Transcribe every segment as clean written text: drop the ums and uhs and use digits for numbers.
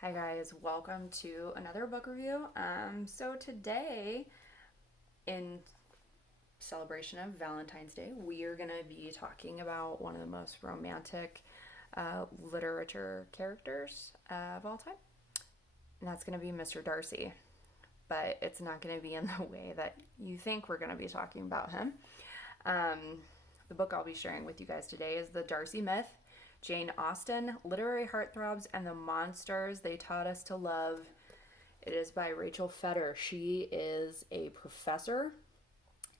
Hi guys, welcome to another book review. So today, in celebration of Valentine's Day, we are going to be talking about one of the most romantic literature characters of all time, and that's going to be Mr. Darcy. But it's not going to be in the way that you think we're going to be talking about him. Um, the book I'll be sharing with you guys today is The Darcy Myth, Jane Austen, Literary Heartthrobs, and the Monsters They Taught Us to Love. It is by Rachel Feder. She is a professor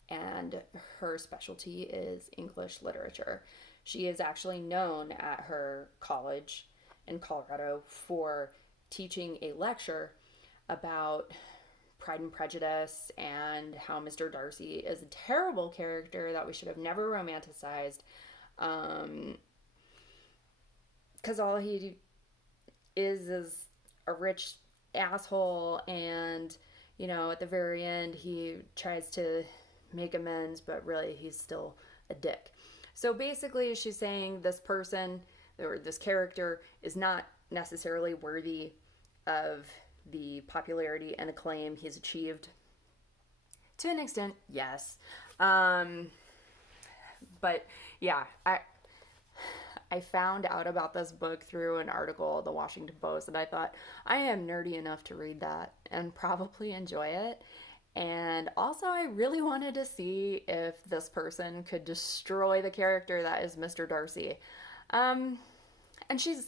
and her specialty is English literature. She is actually known at her college in Colorado for teaching a lecture about Pride and Prejudice and how Mr. Darcy is a terrible character that we should have never romanticized. Because all he is a rich asshole, and at the very end he tries to make amends, but really he's still a dick. So basically she's saying this person or this character is not necessarily worthy of the popularity and acclaim he's achieved. To an extent, yes. But yeah, I found out about this book through an article in the Washington Post, and I thought, I am nerdy enough to read that and probably enjoy it. And also, I really wanted to see if this person could destroy the character that is Mr. Darcy. Um, and she does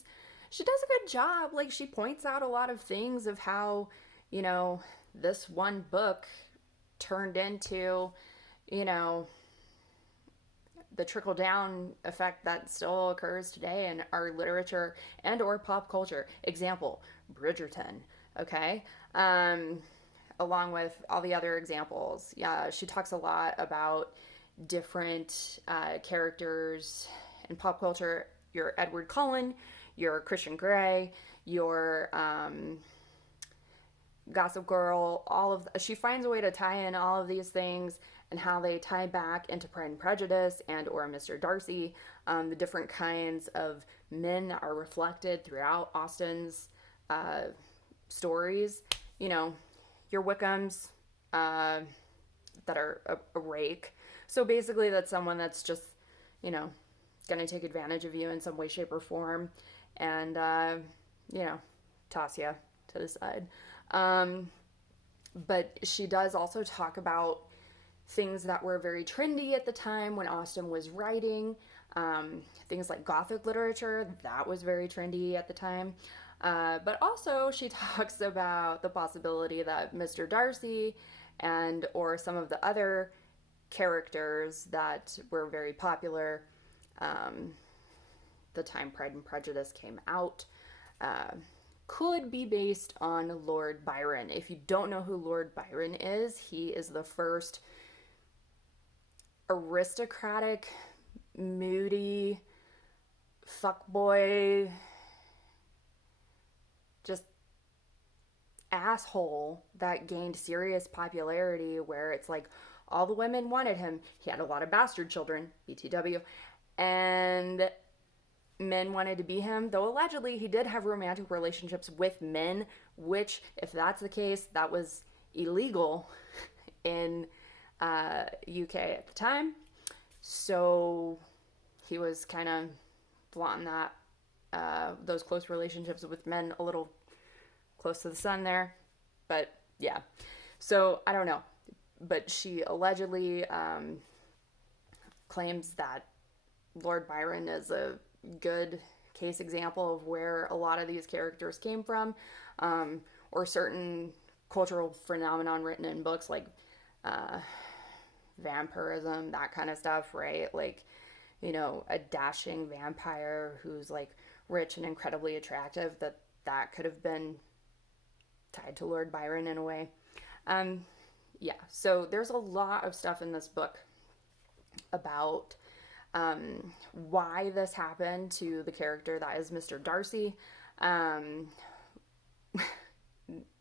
a good job. Like, she points out a lot of things of how, you know, this one book turned into, you know, the trickle down effect that still occurs today in our literature and or pop culture. Example, Bridgerton. Okay. Along with all the other examples. Yeah, she talks a lot about different characters in pop culture. Your Edward Cullen, your Christian Grey, your Gossip Girl, she finds a way to tie in all of these things and how they tie back into Pride and Prejudice and or Mr. Darcy, the different kinds of men that are reflected throughout Austen's stories. You know, your Wickhams that are a rake. So basically, that's someone that's just, you know, going to take advantage of you in some way, shape, or form, and you know, toss you to the side. Um, but she does also talk about things that were very trendy at the time when Austen was writing. Things like Gothic literature, that was very trendy at the time. But also, she talks about the possibility that Mr. Darcy and or some of the other characters that were very popular the time Pride and Prejudice came out uh, could be based on Lord Byron. If you don't know who Lord Byron is, he is the first aristocratic, moody, fuckboy, just asshole that gained serious popularity where it's like all the women wanted him. He had a lot of bastard children, BTW, and men wanted to be him, though allegedly he did have romantic relationships with men, which, if that's the case, that was illegal in UK at the time. So he was kind of flaunting that those close relationships with men a little close to the sun there. But yeah, so I don't know. But she allegedly claims that Lord Byron is a good case example of where a lot of these characters came from, or certain cultural phenomenon written in books like vampirism, that kind of stuff, right? Like, a dashing vampire who's like rich and incredibly attractive, that could have been tied to Lord Byron in a way. Um, yeah, so there's a lot of stuff in this book about why this happened to the character that is Mr. Darcy, um,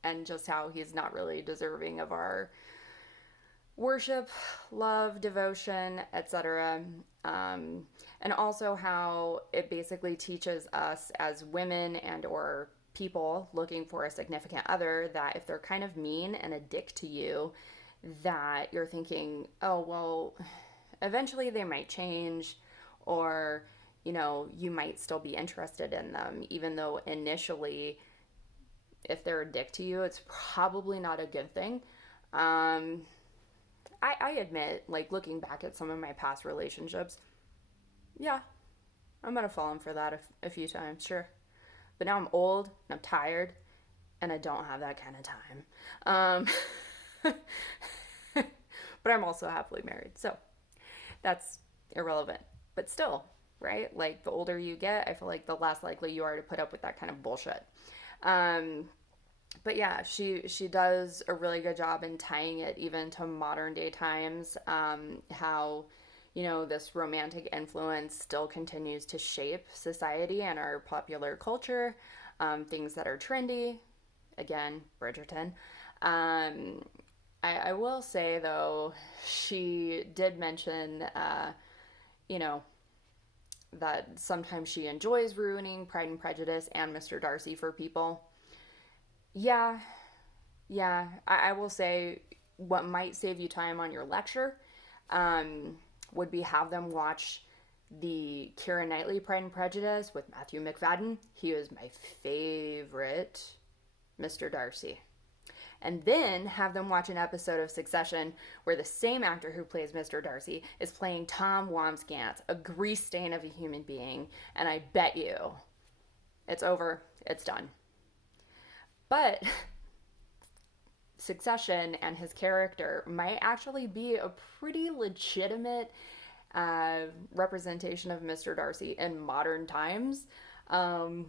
and just how he's not really deserving of our worship, love, devotion, etc. And also how it basically teaches us as women and or people looking for a significant other that if they're kind of mean and a dick to you, that you're thinking, oh, well, eventually they might change, or, you might still be interested in them, even though initially, if they're a dick to you, it's probably not a good thing. Um, I admit, like, looking back at some of my past relationships, yeah, I might have fallen for that a few times, sure. But now I'm old and I'm tired and I don't have that kind of time. But I'm also happily married, so that's irrelevant. But still, right? Like the older you get, I feel like the less likely you are to put up with that kind of bullshit. Um, but yeah, she does a really good job in tying it even to modern day times. How this romantic influence still continues to shape society and our popular culture. Things that are trendy, again, Bridgerton. Um, I will say though, she did mention, you know, that sometimes she enjoys ruining Pride and Prejudice and Mr. Darcy for people. Yeah, yeah. I will say what might save you time on your lecture um, would be have them watch the Keira Knightley Pride and Prejudice with Matthew McFadden. He was my favorite Mr. Darcy. And then have them watch an episode of Succession where the same actor who plays Mr. Darcy is playing Tom Wambsgans, a grease stain of a human being. And I bet you it's over, it's done. But Succession and his character might actually be a pretty legitimate representation of Mr. Darcy in modern times. Um,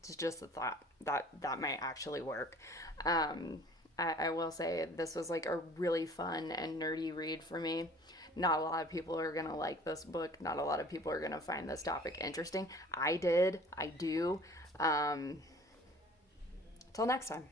it's just a thought that might actually work. I will say this was like a really fun and nerdy read for me. Not a lot of people are going to like this book. Not a lot of people are going to find this topic interesting. I did. I do. Till next time.